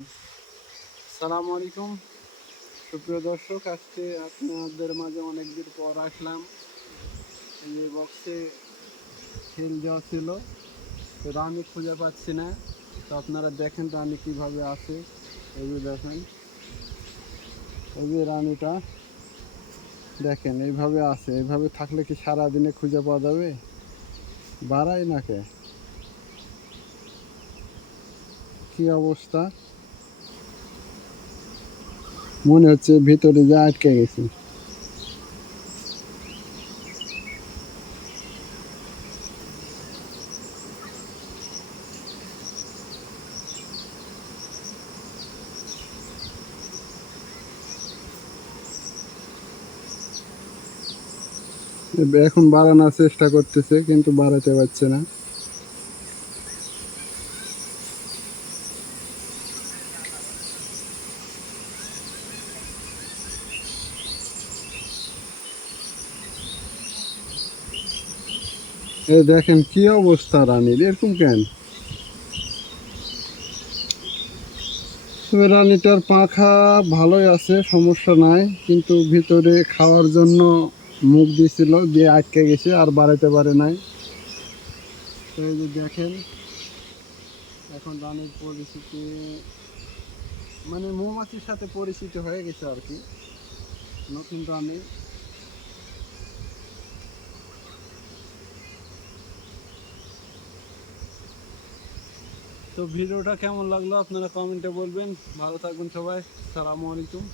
আসসালামু আলাইকুম সুপ্রিয় দর্শক, আজকে আপনাদের মাঝে অনেকদিন পর আসলাম। এই যে বক্সে খেল দেওয়া ছিল, তো রানী খুঁজে পাচ্ছি না। তো আপনারা দেখেন রানী কিভাবে আছে। এই যে দেখেন, এই যে রানীটা দেখেন এইভাবে আছে। এইভাবে থাকলে কি সারাদিনে খুঁজে পাওয়া যাবে? বাড়াই নাকে, কি অবস্থা! মনে হচ্ছে ভিতরে যে আটকে গেছি। এখন বাড়ানোর চেষ্টা করতেছে কিন্তু বাড়াতে পারছে না। এই দেখেন কি অবস্থা রানীর, এরকম কেন? তবে রানীটার পাখা ভালোই আছে, সমস্যা নাই, কিন্তু ভিতরে খাওয়ার জন্য মুখ দিছিল, দিয়ে আটকে গেছে, আর বাড়াতে পারে নাই। তো এই যে দেখেন, এখন রানীর পরিস্থিতি মানে মৌমাছির সাথে পরিচিত হয়ে গেছে আর কি, নতুন রানী। তো ভিডিওটা কেমন লাগলো আপনারা কমেন্টে বলবেন। ভালো থাকবেন সবাই, আসসালামু আলাইকুম।